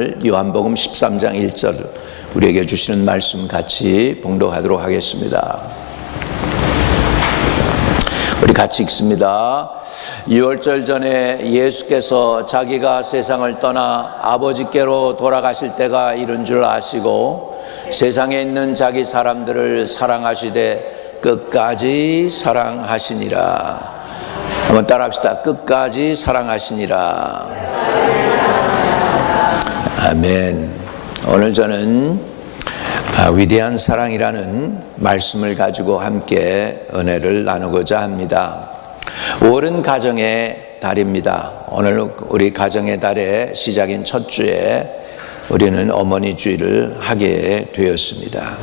오늘 요한복음 13장 1절 우리에게 주시는 말씀 같이 봉독하도록 하겠습니다. 우리 같이 읽습니다. 유월절 전에 예수께서 자기가 세상을 떠나 아버지께로 돌아가실 때가 이른 줄 아시고 세상에 있는 자기 사람들을 사랑하시되 끝까지 사랑하시니라. 한번 따라합시다. 끝까지 사랑하시니라. 아멘. 오늘 저는 위대한 사랑이라는 말씀을 가지고 함께 은혜를 나누고자 합니다. 5월은 가정의 달입니다. 오늘 우리 가정의 달의 시작인 첫 주에 우리는 어머니 주일을 하게 되었습니다.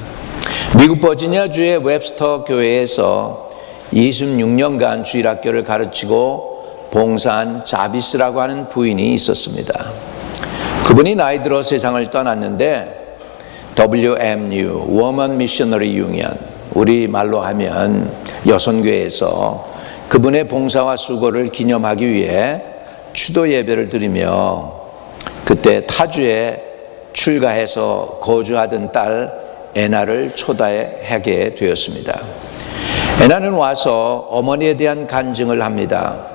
미국 버지니아주의 웹스터 교회에서 26년간 주일학교를 가르치고 봉사한 자비스라고 하는 부인이 있었습니다. 그분이 나이 들어 세상을 떠났는데 WMU, Women Missionary Union, 우리말로 하면 여선교회에서 그분의 봉사와 수고를 기념하기 위해 추도 예배를 드리며 그때 타주에 출가해서 거주하던 딸 애나를 초대하게 되었습니다. 애나는 와서 어머니에 대한 간증을 합니다.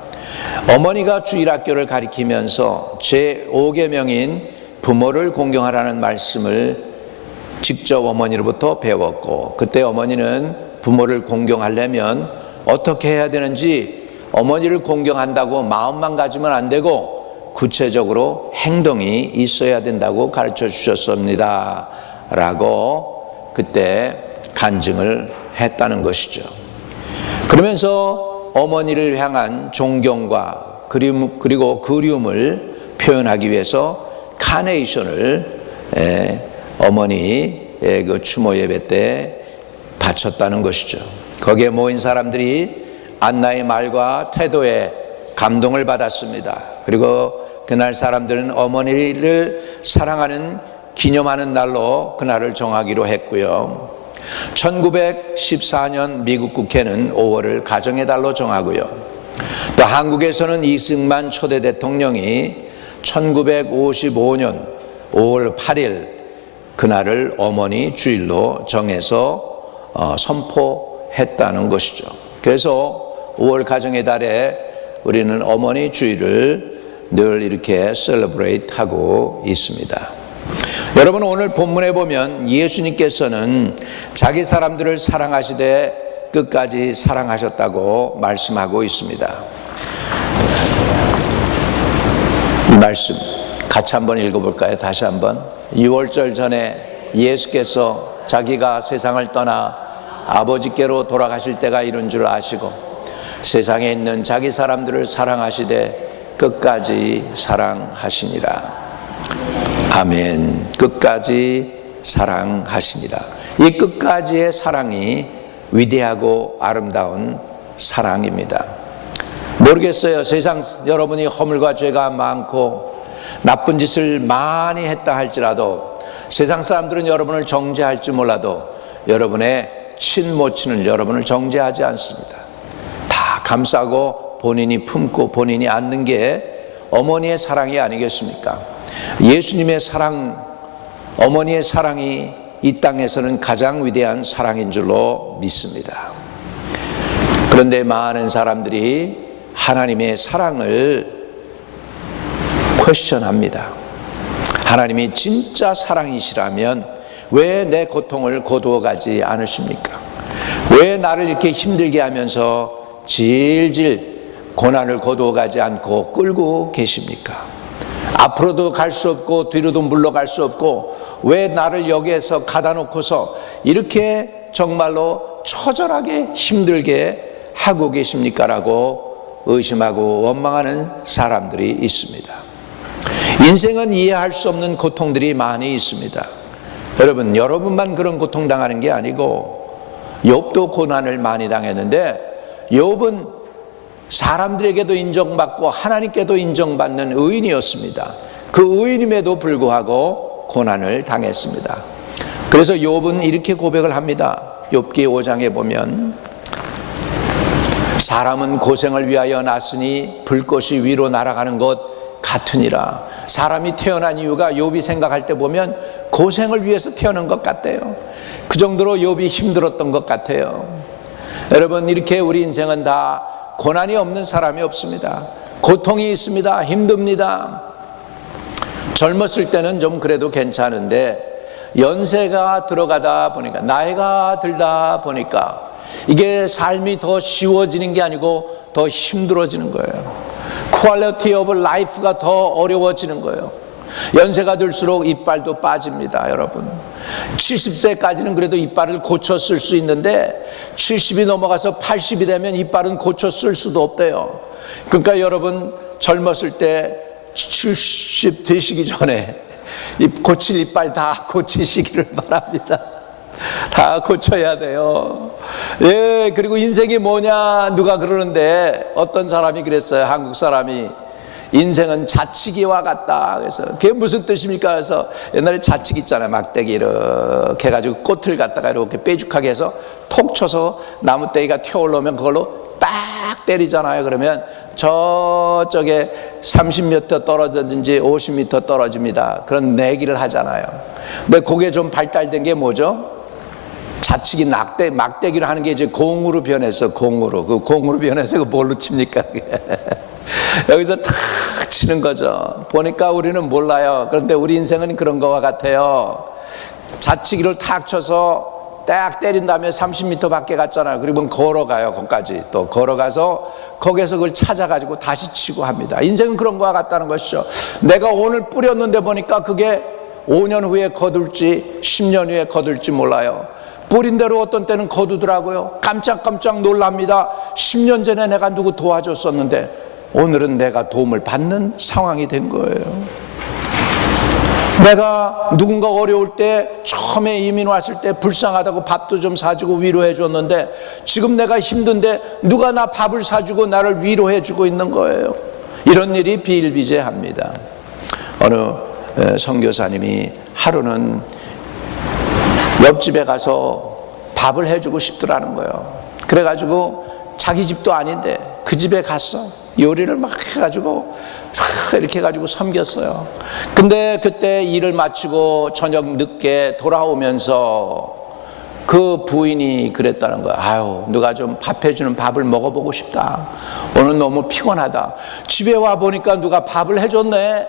어머니가 주일학교를 가리키면서 제5계명인 부모를 공경하라는 말씀을 직접 어머니로부터 배웠고, 그때 어머니는 부모를 공경하려면 어떻게 해야 되는지 어머니를 공경한다고 마음만 가지면 안 되고 구체적으로 행동이 있어야 된다고 가르쳐 주셨습니다 라고 그때 간증을 했다는 것이죠. 그러면서 어머니를 향한 존경과 그리고 그리움을 표현하기 위해서 카네이션을 어머니의 그 추모 예배 때 바쳤다는 것이죠. 거기에 모인 사람들이 안나의 말과 태도에 감동을 받았습니다. 그리고 그날 사람들은 어머니를 사랑하는 기념하는 날로 그날을 정하기로 했고요. 1914년 미국 국회는 5월을 가정의 달로 정하고요. 또 한국에서는 이승만 초대 대통령이 1955년 5월 8일 그날을 어머니 주일로 정해서 선포했다는 것이죠. 그래서 5월 가정의 달에 우리는 어머니 주일을 늘 이렇게 셀러브레이트 하고 있습니다. 여러분, 오늘 본문에 보면 예수님께서는 자기 사람들을 사랑하시되 끝까지 사랑하셨다고 말씀하고 있습니다. 이 말씀 같이 한번 읽어볼까요? 다시 한번. 6월절 전에 예수께서 자기가 세상을 떠나 아버지께로 돌아가실 때가 이른 줄 아시고 세상에 있는 자기 사람들을 사랑하시되 끝까지 사랑하시니라. 아멘. 끝까지 사랑하시니라. 이 끝까지의 사랑이 위대하고 아름다운 사랑입니다. 모르겠어요. 세상 여러분이 허물과 죄가 많고 나쁜 짓을 많이 했다 할지라도 세상 사람들은 여러분을 정죄할지 몰라도 여러분의 친모친은 여러분을 정죄하지 않습니다. 다 감싸고 본인이 품고 본인이 안는 게 어머니의 사랑이 아니겠습니까? 예수님의 사랑, 어머니의 사랑이 이 땅에서는 가장 위대한 사랑인 줄로 믿습니다. 그런데 많은 사람들이 하나님의 사랑을 퀘스천합니다. 하나님이 진짜 사랑이시라면 왜 내 고통을 거두어 가지 않으십니까? 왜 나를 이렇게 힘들게 하면서 질질 고난을 거두어 가지 않고 끌고 계십니까? 앞으로도 갈 수 없고 뒤로도 물러갈 수 없고 왜 나를 여기에서 가다 놓고서 이렇게 정말로 처절하게 힘들게 하고 계십니까? 라고 의심하고 원망하는 사람들이 있습니다. 인생은 이해할 수 없는 고통들이 많이 있습니다. 여러분만 그런 고통 당하는 게 아니고 욥도 고난을 많이 당했는데 욥은 사람들에게도 인정받고 하나님께도 인정받는 의인이었습니다. 그 의인임에도 불구하고 고난을 당했습니다. 그래서 욥은 이렇게 고백을 합니다. 욥기 5장에 보면 사람은 고생을 위하여 났으니 불꽃이 위로 날아가는 것 같으니라. 사람이 태어난 이유가 욥이 생각할 때 보면 고생을 위해서 태어난 것 같대요. 그 정도로 욥이 힘들었던 것 같아요. 여러분, 이렇게 우리 인생은 다 고난이 없는 사람이 없습니다. 고통이 있습니다. 힘듭니다. 젊었을 때는 좀 그래도 괜찮은데 연세가 들어가다 보니까, 나이가 들다 보니까 이게 삶이 더 쉬워지는 게 아니고 더 힘들어지는 거예요. 퀄리티 오브 라이프가 더 어려워지는 거예요. 연세가 들수록 이빨도 빠집니다. 여러분, 70세까지는 그래도 이빨을 고쳐 쓸 수 있는데 70이 넘어가서 80이 되면 이빨은 고쳐 쓸 수도 없대요. 그러니까 여러분, 젊었을 때 70 되시기 전에 고칠 이빨 다 고치시기를 바랍니다. 다 고쳐야 돼요. 예, 그리고 인생이 뭐냐, 누가 그러는데, 어떤 사람이 그랬어요. 한국 사람이, 인생은 자치기와 같다. 그래서 그게 무슨 뜻입니까? 그래서 옛날에 자치기 있잖아요. 막대기 이렇게 해가지고 꽃을 갖다가 이렇게 뾰족하게 해서 톡 쳐서 나무떼기가 튀어 올라오면 그걸로 딱 때리잖아요. 그러면 저쪽에 30m 떨어졌든지 50m 떨어집니다. 그런 내기를 하잖아요. 근데 그게 좀 발달된 게 뭐죠? 자치기 막대기로 하는 게 이제 공으로 변해서, 공으로 변해서 그 뭘로 칩니까? 여기서 탁 치는 거죠. 보니까 우리는 몰라요. 그런데 우리 인생은 그런 거와 같아요. 자치기를 탁 쳐서 딱 때린 다음에 30m 밖에 갔잖아요. 그리고 걸어가요. 거기까지 또 걸어가서 거기에서 그걸 찾아가지고 다시 치고 합니다. 인생은 그런 거와 같다는 것이죠. 내가 오늘 뿌렸는데 보니까 그게 5년 후에 거둘지 10년 후에 거둘지 몰라요. 뿌린 대로 어떤 때는 거두더라고요. 깜짝깜짝 놀랍니다. 10년 전에 내가 누구 도와줬었는데 오늘은 내가 도움을 받는 상황이 된 거예요. 내가 누군가 어려울 때, 처음에 이민 왔을 때 불쌍하다고 밥도 좀 사주고 위로해 줬는데 지금 내가 힘든데 누가 나 밥을 사주고 나를 위로해 주고 있는 거예요. 이런 일이 비일비재합니다. 어느 선교사님이 하루는 옆집에 가서 밥을 해주고 싶더라는 거예요. 그래가지고 자기 집도 아닌데 그 집에 갔어. 요리를 막 해가지고 이렇게 해가지고 섬겼어요. 근데 그때 일을 마치고 저녁 늦게 돌아오면서 그 부인이 그랬다는 거야. 아유, 누가 좀 밥 해주는 밥을 먹어보고 싶다. 오늘 너무 피곤하다. 집에 와 보니까 누가 밥을 해줬네.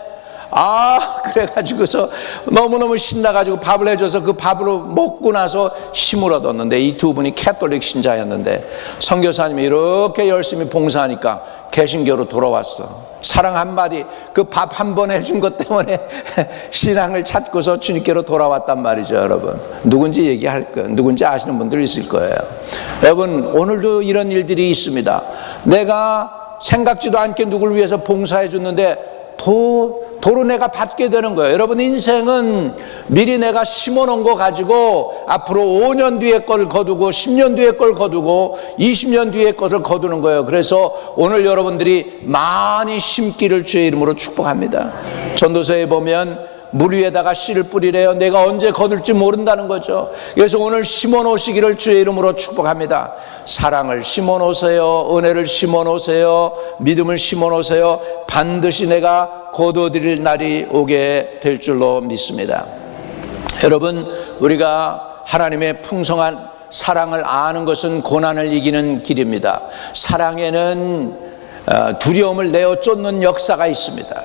그래가지고서 너무너무 신나가지고 밥을 해줘서 그 밥으로 먹고 나서 힘을 얻었는데, 이 두 분이 캐톨릭 신자였는데 선교사님이 이렇게 열심히 봉사하니까 개신교로 돌아왔어. 사랑 한마디, 그 밥 한 번 해준 것 때문에 신앙을 찾고서 주님께로 돌아왔단 말이죠. 여러분, 누군지 얘기할 거예요. 누군지 아시는 분들 있을 거예요. 여러분, 오늘도 이런 일들이 있습니다. 내가 생각지도 않게 누구를 위해서 봉사해 줬는데 도로 내가 받게 되는 거예요. 여러분, 인생은 미리 내가 심어놓은 거 가지고 앞으로 5년 뒤에 걸 거두고 10년 뒤에 걸 거두고 20년 뒤에 것을 거두는 거예요. 그래서 오늘 여러분들이 많이 심기를 주의 이름으로 축복합니다. 전도서에 보면 물 위에다가 씨를 뿌리래요. 내가 언제 거둘지 모른다는 거죠. 그래서 오늘 심어놓으시기를 주의 이름으로 축복합니다. 사랑을 심어놓으세요. 은혜를 심어놓으세요. 믿음을 심어놓으세요. 반드시 내가 거둬들일 날이 오게 될 줄로 믿습니다. 여러분, 우리가 하나님의 풍성한 사랑을 아는 것은 고난을 이기는 길입니다. 사랑에는 두려움을 내어 쫓는 역사가 있습니다.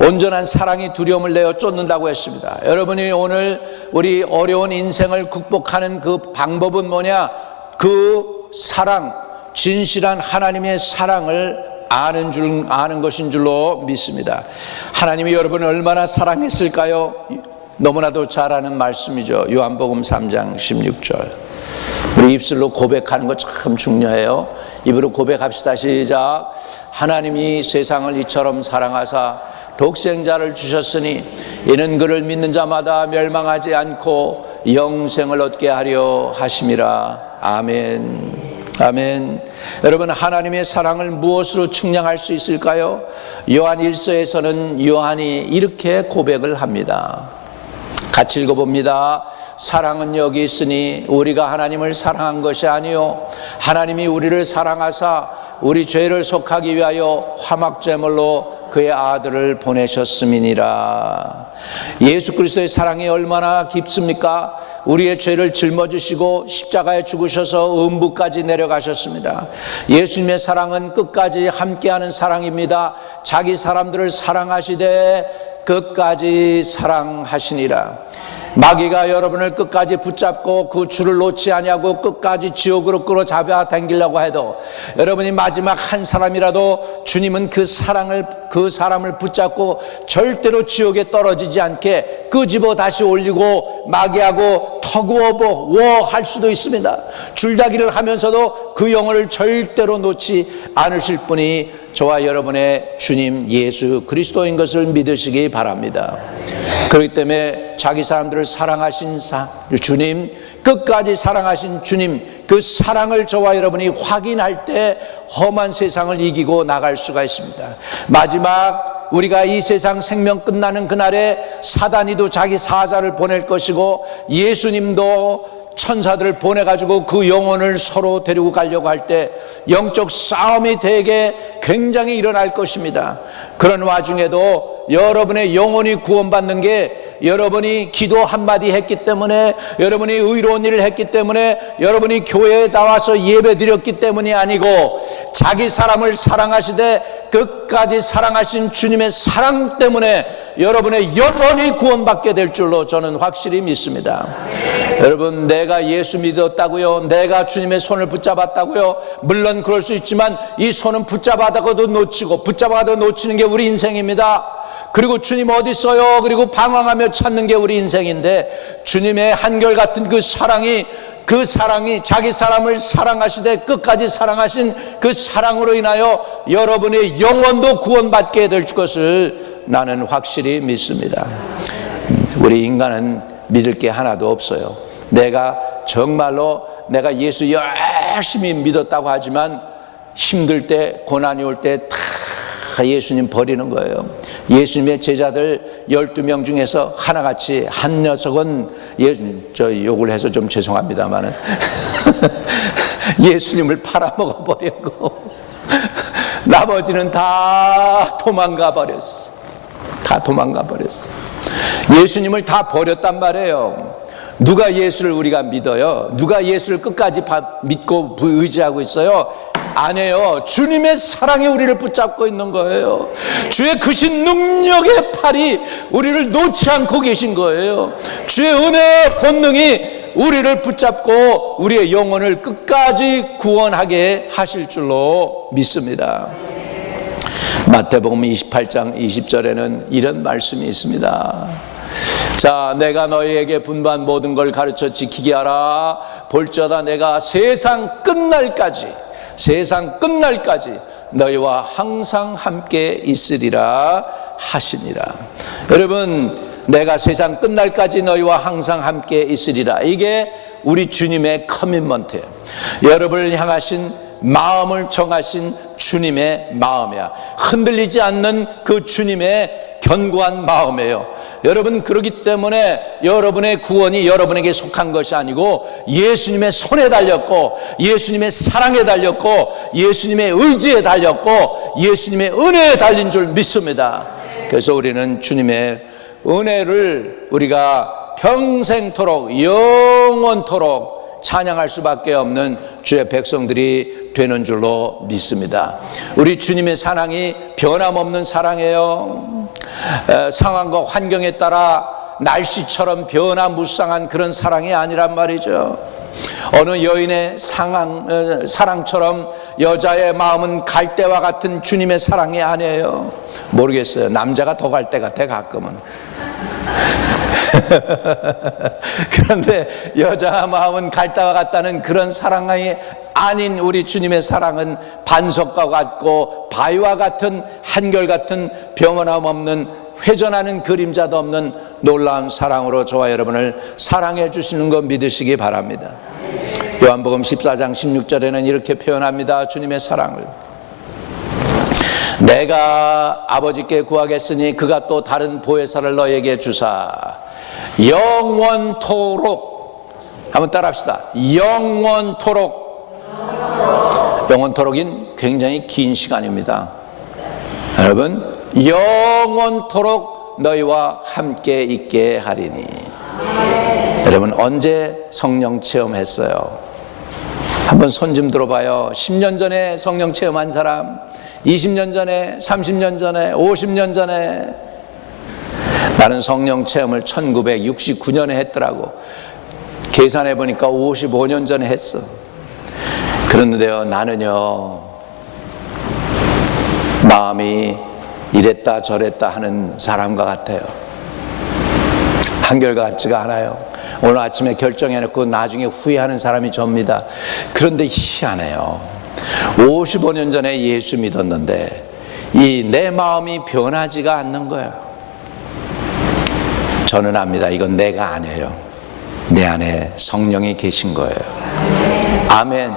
온전한 사랑이 두려움을 내어 쫓는다고 했습니다. 여러분이 오늘 우리 어려운 인생을 극복하는 그 방법은 뭐냐? 그 사랑, 진실한 하나님의 사랑을 아는 것인 줄로 믿습니다. 하나님이 여러분을 얼마나 사랑했을까요? 너무나도 잘 아는 말씀이죠. 요한복음 3장 16절. 우리 입술로 고백하는 거 참 중요해요. 입으로 고백합시다. 시작. 하나님이 세상을 이처럼 사랑하사 독생자를 주셨으니 이는 그를 믿는 자마다 멸망하지 않고 영생을 얻게 하려 하심이라. 아멘. 아멘. 여러분, 하나님의 사랑을 무엇으로 측량할 수 있을까요? 요한 1서에서는 요한이 이렇게 고백을 합니다. 같이 읽어봅니다. 사랑은 여기 있으니 우리가 하나님을 사랑한 것이 아니요 하나님이 우리를 사랑하사 우리 죄를 속하기 위하여 화목제물로 그의 아들을 보내셨음이니라. 예수 그리스도의 사랑이 얼마나 깊습니까? 우리의 죄를 짊어지시고 십자가에 죽으셔서 음부까지 내려가셨습니다. 예수님의 사랑은 끝까지 함께하는 사랑입니다. 자기 사람들을 사랑하시되 끝까지 사랑하시니라. 마귀가 여러분을 끝까지 붙잡고 그 줄을 놓지 아니하고 끝까지 지옥으로 끌어잡아 당기려고 해도 여러분이 마지막 한 사람이라도 주님은 그 사람을 붙잡고 절대로 지옥에 떨어지지 않게 끄집어 다시 올리고 마귀하고 터구어 할 수도 있습니다. 줄다기를 하면서도 그 영혼을 절대로 놓지 않으실 분이 저와 여러분의 주님 예수 그리스도인 것을 믿으시기 바랍니다. 그렇기 때문에 자기 사람들을 사랑하신 주님, 끝까지 사랑하신 주님, 그 사랑을 저와 여러분이 확인할 때 험한 세상을 이기고 나갈 수가 있습니다. 마지막 우리가 이 세상 생명 끝나는 그날에 사단이도 자기 사자를 보낼 것이고 예수님도 천사들을 보내가지고 그 영혼을 서로 데리고 가려고 할 때 영적 싸움이 되게 굉장히 일어날 것입니다. 그런 와중에도 여러분의 영혼이 구원받는 게 여러분이 기도 한마디 했기 때문에, 여러분이 의로운 일을 했기 때문에, 여러분이 교회에 나와서 예배 드렸기 때문이 아니고 자기 사람을 사랑하시되 끝까지 사랑하신 주님의 사랑 때문에 여러분의 영혼이 구원받게 될 줄로 저는 확실히 믿습니다. 여러분, 내가 예수 믿었다고요? 내가 주님의 손을 붙잡았다고요? 물론 그럴 수 있지만 이 손은 붙잡아다가도 놓치고 붙잡아도 놓치는 게 우리 인생입니다. 그리고 주님 어디 있어요? 그리고 방황하며 찾는 게 우리 인생인데 주님의 한결같은 그 사랑이 자기 사람을 사랑하시되 끝까지 사랑하신 그 사랑으로 인하여 여러분의 영혼도 구원받게 될 것을 나는 확실히 믿습니다. 우리 인간은 믿을 게 하나도 없어요. 내가 정말로 내가 예수 열심히 믿었다고 하지만 힘들 때, 고난이 올 때 다 예수님 버리는 거예요. 예수님의 제자들 12명 중에서 하나같이 한 녀석은 욕을 해서 좀 죄송합니다만은 예수님을 팔아먹어 버렸고 나머지는 다 도망가 버렸어. 예수님을 다 버렸단 말이에요. 누가 예수를 우리가 믿어요? 누가 예수를 끝까지 믿고 의지하고 있어요? 안 해요. 주님의 사랑이 우리를 붙잡고 있는 거예요. 주의 크신 능력의 팔이 우리를 놓지 않고 계신 거예요. 주의 은혜의 권능이 우리를 붙잡고 우리의 영혼을 끝까지 구원하게 하실 줄로 믿습니다. 마태복음 28장 20절에는 이런 말씀이 있습니다. 자, 내가 너희에게 분부한 모든 걸 가르쳐 지키게 하라. 볼지어다 내가 세상 끝날까지 너희와 항상 함께 있으리라 하시니라. 여러분, 내가 세상 끝날까지 너희와 항상 함께 있으리라. 이게 우리 주님의 커밋먼트예요. 여러분을 향하신 마음을 정하신 주님의 마음이야. 흔들리지 않는 그 주님의 견고한 마음이에요. 여러분, 그렇기 때문에 여러분의 구원이 여러분에게 속한 것이 아니고 예수님의 손에 달렸고 예수님의 사랑에 달렸고 예수님의 의지에 달렸고 예수님의 은혜에 달린 줄 믿습니다. 그래서 우리는 주님의 은혜를 우리가 평생토록 영원토록 찬양할 수밖에 없는 주의 백성들이 되는 줄로 믿습니다. 우리 주님의 사랑이 변함없는 사랑이에요. 상황과 환경에 따라 날씨처럼 변화무쌍한 그런 사랑이 아니란 말이죠. 어느 여인의 사랑처럼 여자의 마음은 갈대와 같은 주님의 사랑이 아니에요. 모르겠어요. 남자가 더 갈대 같아 가끔은. 그런데 여자 마음은 갈대와 같다는 그런 사랑이 아닌 우리 주님의 사랑은 반석과 같고 바위와 같은 한결같은 병원함 없는 회전하는 그림자도 없는 놀라운 사랑으로 저와 여러분을 사랑해 주시는 것 믿으시기 바랍니다. 요한복음 14장 16절에는 이렇게 표현합니다. 주님의 사랑을 내가 아버지께 구하겠으니 그가 또 다른 보혜사를 너에게 주사 영원토록, 한번 따라합시다. 영원토록인 굉장히 긴 시간입니다. 여러분, 영원토록 너희와 함께 있게 하리니. 여러분, 언제 성령 체험했어요? 한번 손 좀 들어봐요. 10년 전에 성령 체험한 사람, 20년 전에, 30년 전에, 50년 전에. 나는 성령 체험을 1969년에 했더라고. 계산해 보니까 55년 전에 했어. 그런데요, 나는요, 마음이 이랬다 저랬다 하는 사람과 같아요. 한결같지가 않아요. 오늘 아침에 결정해놓고 나중에 후회하는 사람이 접니다. 그런데 희한해요. 55년 전에 예수 믿었는데 이 내 마음이 변하지가 않는 거예요. 저는 압니다. 이건 내가 아니에요. 내 안에 성령이 계신 거예요. 아멘.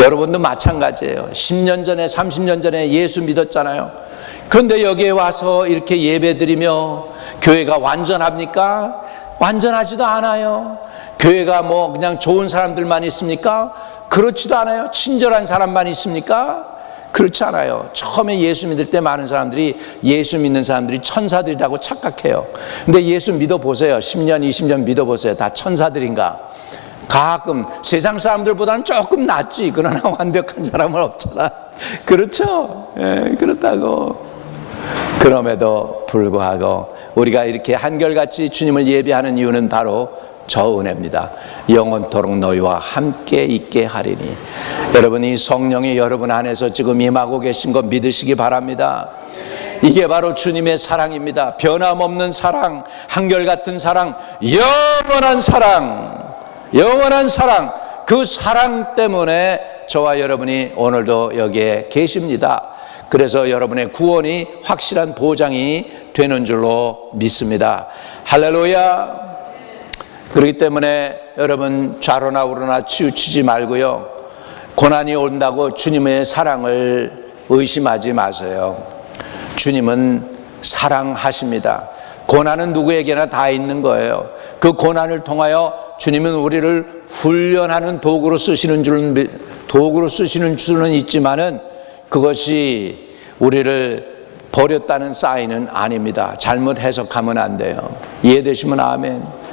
여러분도 마찬가지예요. 10년 전에 30년 전에 예수 믿었잖아요. 그런데 여기에 와서 이렇게 예배드리며 교회가 완전합니까? 완전하지도 않아요. 교회가 뭐 그냥 좋은 사람들만 있습니까? 그렇지도 않아요. 친절한 사람만 있습니까? 그렇지 않아요. 처음에 예수 믿을 때 많은 사람들이 예수 믿는 사람들이 천사들이라고 착각해요. 근데 예수 믿어보세요. 10년 20년 믿어보세요. 다 천사들인가? 가끔 세상 사람들보다는 조금 낫지. 그러나 완벽한 사람은 없잖아. 그렇죠? 예, 그렇다고. 그럼에도 불구하고 우리가 이렇게 한결같이 주님을 예배하는 이유는 바로 저 은혜입니다. 영원토록 너희와 함께 있게 하리니. 여러분, 이 성령이 여러분 안에서 지금 임하고 계신 거 믿으시기 바랍니다. 이게 바로 주님의 사랑입니다. 변함없는 사랑, 한결같은 사랑, 영원한 사랑, 영원한 사랑. 그 사랑 때문에 저와 여러분이 오늘도 여기에 계십니다. 그래서 여러분의 구원이 확실한 보장이 되는 줄로 믿습니다. 할렐루야. 그렇기 때문에 여러분, 좌로나 우로나 치우치지 말고요, 고난이 온다고 주님의 사랑을 의심하지 마세요. 주님은 사랑하십니다. 고난은 누구에게나 다 있는 거예요. 그 고난을 통하여 주님은 우리를 훈련하는 도구로 쓰시는 줄은 있지만은 그것이 우리를 버렸다는 사인은 아닙니다. 잘못 해석하면 안 돼요. 이해되시면 아멘.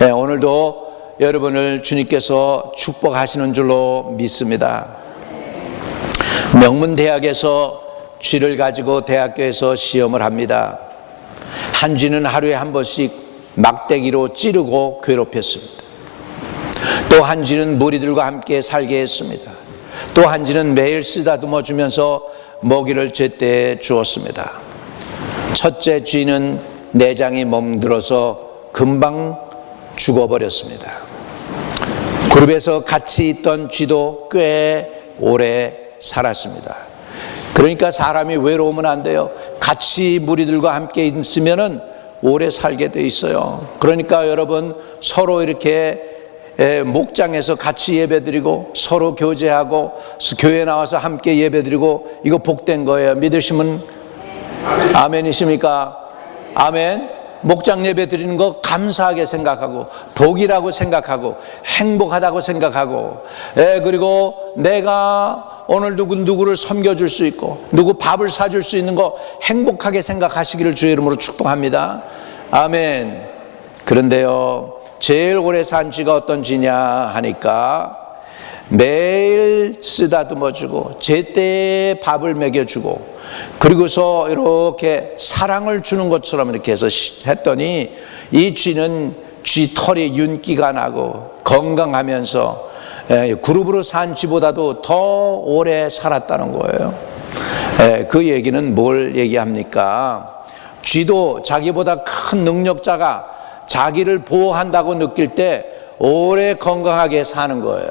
네, 오늘도 여러분을 주님께서 축복하시는 줄로 믿습니다. 명문대학에서 쥐를 가지고 대학교에서 시험을 합니다. 한 쥐는 하루에 한 번씩 막대기로 찌르고 괴롭혔습니다. 또 한 쥐는 무리들과 함께 살게 했습니다. 또 한 쥐는 매일 쓰다듬어 주면서 먹이를 제때 주었습니다. 첫째 쥐는 내장이 멍들어서 금방 죽어버렸습니다. 그룹에서 같이 있던 쥐도 꽤 오래 살았습니다. 그러니까 사람이 외로우면 안 돼요. 같이 무리들과 함께 있으면은 오래 살게 돼 있어요. 그러니까 여러분, 서로 이렇게 목장에서 같이 예배드리고 서로 교제하고 교회 나와서 함께 예배드리고, 이거 복된 거예요. 믿으시면 아멘이십니까? 아멘. 목장 예배 드리는 거 감사하게 생각하고 복이라고 생각하고 행복하다고 생각하고, 그리고 내가 오늘 누구를 섬겨줄 수 있고 누구 밥을 사줄 수 있는 거 행복하게 생각하시기를 주의 이름으로 축복합니다. 아멘. 그런데요, 제일 오래 산 쥐가 어떤 쥐냐 하니까 매일 쓰다듬어주고 제때 밥을 먹여주고 그리고서 이렇게 사랑을 주는 것처럼 이렇게 해서 했더니 이 쥐는 쥐 털이 윤기가 나고 건강하면서 그룹으로 산 쥐보다도 더 오래 살았다는 거예요. 그 얘기는 뭘 얘기합니까? 쥐도 자기보다 큰 능력자가 자기를 보호한다고 느낄 때 오래 건강하게 사는 거예요.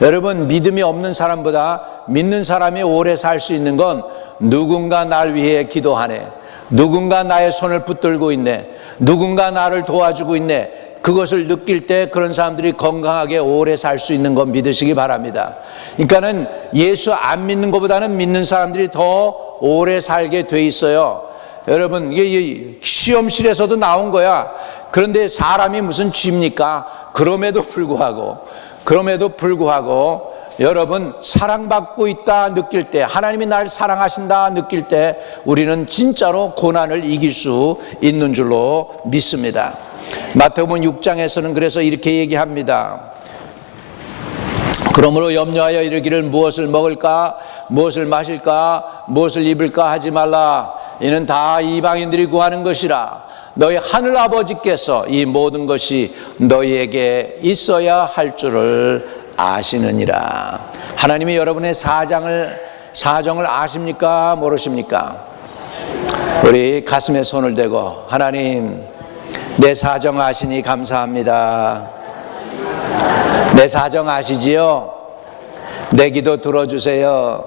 여러분, 믿음이 없는 사람보다 믿는 사람이 오래 살 수 있는 건 누군가 날 위해 기도하네, 누군가 나의 손을 붙들고 있네, 누군가 나를 도와주고 있네, 그것을 느낄 때 그런 사람들이 건강하게 오래 살 수 있는 건 믿으시기 바랍니다. 그러니까는 예수 안 믿는 것보다는 믿는 사람들이 더 오래 살게 돼 있어요. 여러분, 이게 시험실에서도 나온 거야. 그런데 사람이 무슨 쥐입니까? 그럼에도 불구하고 여러분 사랑받고 있다 느낄 때, 하나님이 날 사랑하신다 느낄 때 우리는 진짜로 고난을 이길 수 있는 줄로 믿습니다. 마태복음 6장에서는 그래서 이렇게 얘기합니다. 그러므로 염려하여 이르기를 무엇을 먹을까, 무엇을 마실까, 무엇을 입을까 하지 말라. 이는 다 이방인들이 구하는 것이라. 너희 하늘 아버지께서 이 모든 것이 너희에게 있어야 할 줄을 아시느니라. 하나님이 여러분의 사정을 아십니까? 모르십니까? 우리 가슴에 손을 대고, 하나님, 내 사정 아시니 감사합니다. 내 사정 아시지요? 내 기도 들어주세요.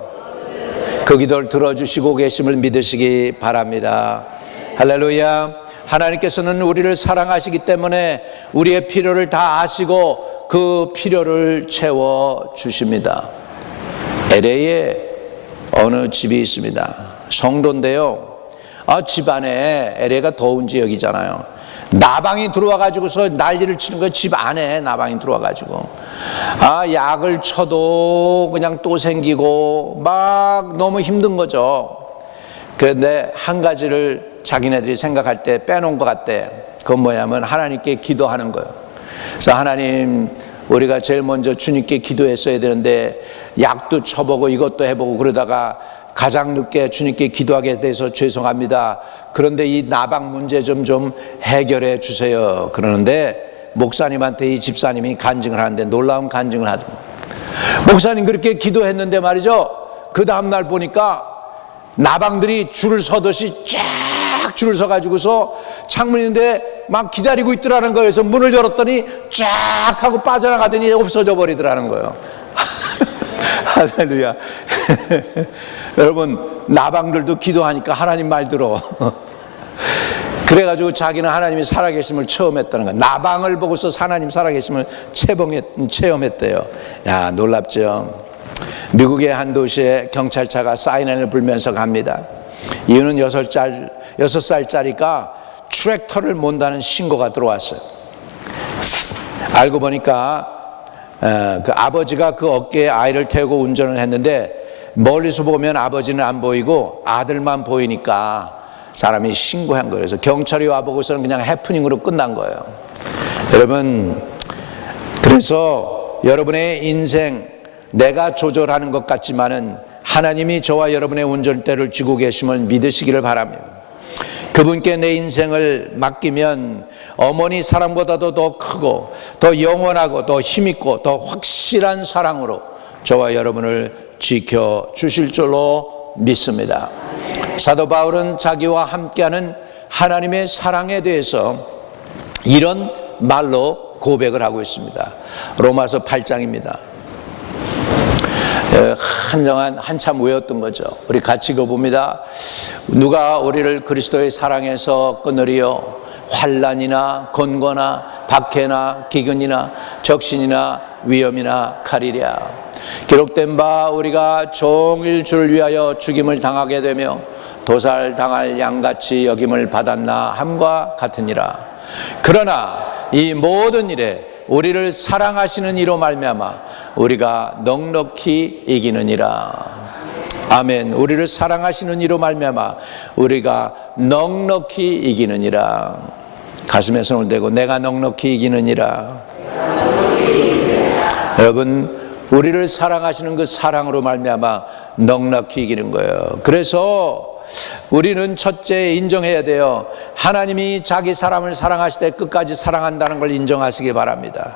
그 기도를 들어주시고 계심을 믿으시기 바랍니다. 할렐루야. 하나님께서는 우리를 사랑하시기 때문에 우리의 필요를 다 아시고 그 필요를 채워주십니다. LA에 어느 집이 있습니다. 성도인데요, 집안에, LA가 더운 지역이잖아요, 나방이 들어와가지고서 난리를 치는 거예요. 집 안에 나방이 들어와가지고 약을 쳐도 그냥 또 생기고 막 너무 힘든 거죠. 그런데 한 가지를 자기네들이 생각할 때 빼놓은 것 같대. 그건 뭐냐면 하나님께 기도하는 거예요. 그래서 하나님, 우리가 제일 먼저 주님께 기도했어야 되는데 약도 쳐보고 이것도 해보고 그러다가 가장 늦게 주님께 기도하게 돼서 죄송합니다. 그런데 이 나방 문제 좀 해결해 주세요. 그러는데 목사님한테 이 집사님이 간증을 하는데, 놀라운 간증을 하더라고요. 목사님 그렇게 기도했는데 말이죠, 그 다음날 보니까 나방들이 줄을 서듯이 쫙 줄을 서가지고서 창문인데 막 기다리고 있더라는 거예요. 그래서 문을 열었더니 쫙 하고 빠져나가더니 없어져 버리더라는 거예요. 할렐루야. 여러분, 나방들도 기도하니까 하나님 말 들어. 그래가지고 자기는 하나님이 살아계심을 체험했다는 거야. 나방을 보고서 하나님 살아계심을 체험했대요. 야, 놀랍죠. 미국의 한 도시에 경찰차가 사이렌을 불면서 갑니다. 이유는 6살짜리가 트랙터를 몬다는 신고가 들어왔어요. 알고 보니까 그 아버지가 그 어깨에 아이를 태우고 운전을 했는데 멀리서 보면 아버지는 안 보이고 아들만 보이니까 사람이 신고한 거예요. 그래서 경찰이 와보고서는 그냥 해프닝으로 끝난 거예요. 여러분, 그래서 여러분의 인생 내가 조절하는 것 같지만은 하나님이 저와 여러분의 운전대를 쥐고 계심을 믿으시기를 바랍니다. 그분께 내 인생을 맡기면 어머니 사랑보다도 더 크고 더 영원하고 더 힘있고 더 확실한 사랑으로 저와 여러분을 지켜주실 줄로 믿습니다. 사도 바울은 자기와 함께하는 하나님의 사랑에 대해서 이런 말로 고백을 하고 있습니다. 로마서 8장입니다. 한참 외웠던 거죠. 우리 같이 읽어봅니다. 누가 우리를 그리스도의 사랑에서 끊으리요? 환난이나 건고나 박해나 기근이나 적신이나 위험이나 칼이랴. 기록된 바 우리가 종일 주를 위하여 죽임을 당하게 되며 도살당할 양같이 여김을 받았나 함과 같으니라. 그러나 이 모든 일에 우리를 사랑하시는 이로 말미암아 우리가 넉넉히 이기느니라. 아멘. 우리를 사랑하시는 이로 말미암아 우리가 넉넉히 이기느니라. 가슴에 손을 대고 내가 넉넉히 이기느니라. 여러분, 우리를 사랑하시는 그 사랑으로 말미암아 넉넉히 이기는 거예요. 그래서 우리는 첫째 인정해야 돼요. 하나님이 자기 사람을 사랑하실 때 끝까지 사랑한다는 걸 인정하시기 바랍니다.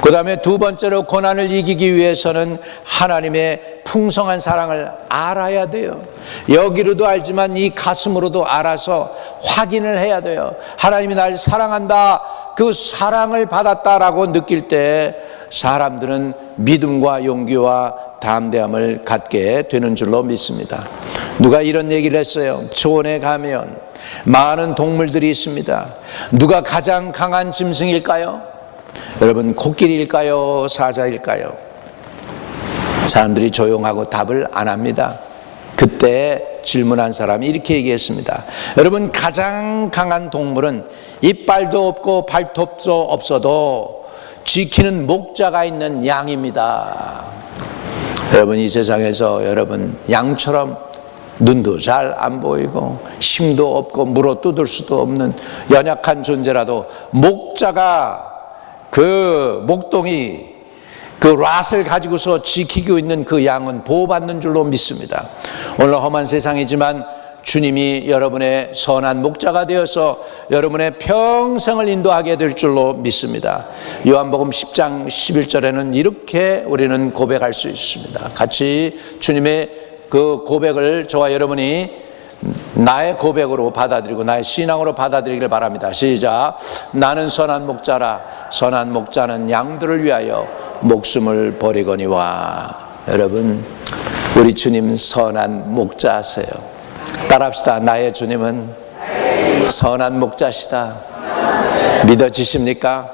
그 다음에 두 번째로 고난을 이기기 위해서는 하나님의 풍성한 사랑을 알아야 돼요. 여기로도 알지만 이 가슴으로도 알아서 확인을 해야 돼요. 하나님이 날 사랑한다, 그 사랑을 받았다라고 느낄 때 사람들은 믿음과 용기와 담대함을 갖게 되는 줄로 믿습니다. 누가 이런 얘기를 했어요. 초원에 가면 많은 동물들이 있습니다. 누가 가장 강한 짐승일까요? 여러분, 코끼리일까요? 사자일까요? 사람들이 조용하고 답을 안 합니다. 그때 질문한 사람이 이렇게 얘기했습니다. 여러분, 가장 강한 동물은 이빨도 없고 발톱도 없어도 지키는 목자가 있는 양입니다. 여러분, 이 세상에서 여러분 양처럼 눈도 잘 안 보이고 힘도 없고 물어 뜯을 수도 없는 연약한 존재라도 목자가 그 목동이 그 랏을 가지고서 지키고 있는 그 양은 보호받는 줄로 믿습니다. 오늘 험한 세상이지만 주님이 여러분의 선한 목자가 되어서 여러분의 평생을 인도하게 될 줄로 믿습니다. 요한복음 10장 11절에는 이렇게 우리는 고백할 수 있습니다. 같이 주님의 그 고백을 저와 여러분이 나의 고백으로 받아들이고 나의 신앙으로 받아들이길 바랍니다. 시작. 나는 선한 목자라. 선한 목자는 양들을 위하여 목숨을 버리거니와. 여러분, 우리 주님 선한 목자세요. 따라합시다. 나의 주님은 선한 목자시다. 믿어지십니까?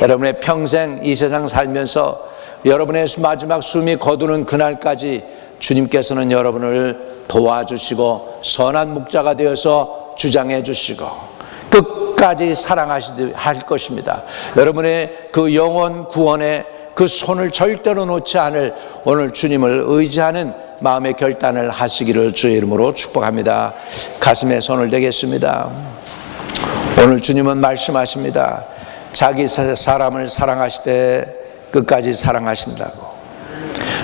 여러분의 평생 이 세상 살면서 여러분의 마지막 숨이 거두는 그날까지 주님께서는 여러분을 도와주시고 선한 목자가 되어서 주장해 주시고 끝까지 사랑하실 것입니다. 여러분의 그 영혼 구원의 그 손을 절대로 놓지 않을 오늘 주님을 의지하는 마음의 결단을 하시기를 주의 이름으로 축복합니다. 가슴에 손을 대겠습니다. 오늘 주님은 말씀하십니다. 자기 사람을 사랑하시되 끝까지 사랑하신다고.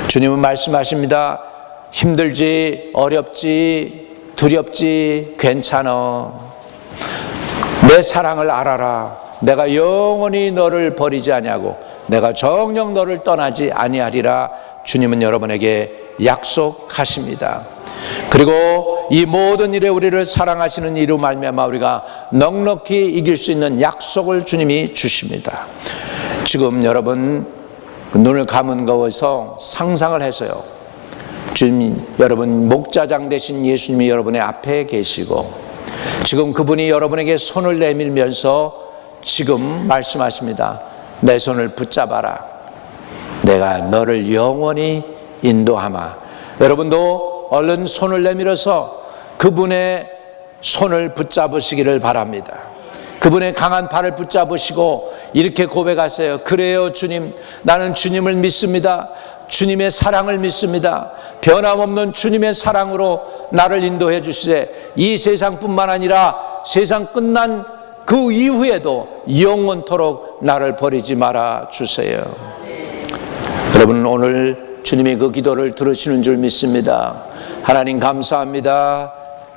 주님은 말씀하십니다. 힘들지, 어렵지, 두렵지, 괜찮아. 내 사랑을 알아라. 내가 영원히 너를 버리지 아니하고 내가 정녕 너를 떠나지 아니하리라. 주님은 여러분에게 약속하십니다. 그리고 이 모든 일에 우리를 사랑하시는 이로 말미암아 우리가 넉넉히 이길 수 있는 약속을 주님이 주십니다. 지금 여러분 눈을 감은 것에서 상상을 해서요, 주님, 여러분 목자장 되신 예수님이 여러분의 앞에 계시고 지금 그분이 여러분에게 손을 내밀면서 지금 말씀하십니다. 내 손을 붙잡아라. 내가 너를 영원히 인도하마. 여러분도 얼른 손을 내밀어서 그분의 손을 붙잡으시기를 바랍니다. 그분의 강한 발을 붙잡으시고 이렇게 고백하세요. 그래요 주님, 나는 주님을 믿습니다. 주님의 사랑을 믿습니다. 변함없는 주님의 사랑으로 나를 인도해 주시되 이 세상뿐만 아니라 세상 끝난 그 이후에도 영원토록 나를 버리지 말아 주세요. 여러분, 오늘 주님이 그 기도를 들으시는 줄 믿습니다. 하나님 감사합니다.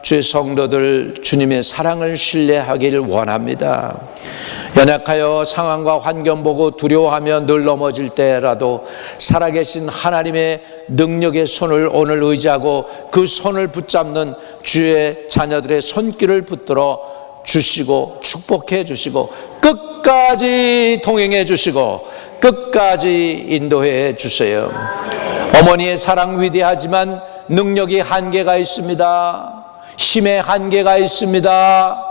주의 성도들 주님의 사랑을 신뢰하기를 원합니다. 연약하여 상황과 환경 보고 두려워하며 늘 넘어질 때라도 살아계신 하나님의 능력의 손을 오늘 의지하고 그 손을 붙잡는 주의 자녀들의 손길을 붙들어 주시고 축복해 주시고 끝까지 동행해 주시고 끝까지 인도해 주세요. 어머니의 사랑 위대하지만 능력이 한계가 있습니다. 힘의 한계가 있습니다.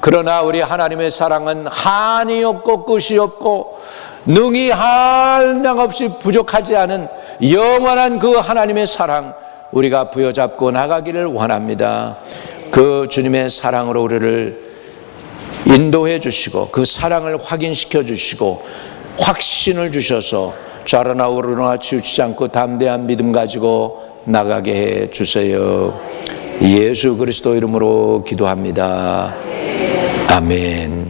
그러나 우리 하나님의 사랑은 한이 없고 끝이 없고 능히 한량없이 부족하지 않은 영원한 그 하나님의 사랑 우리가 부여잡고 나가기를 원합니다. 그 주님의 사랑으로 우리를 인도해 주시고 그 사랑을 확인시켜 주시고 확신을 주셔서 좌로나 우로나 치우치지 않고 담대한 믿음 가지고 나가게 해 주세요. 예수 그리스도 이름으로 기도합니다. 아멘.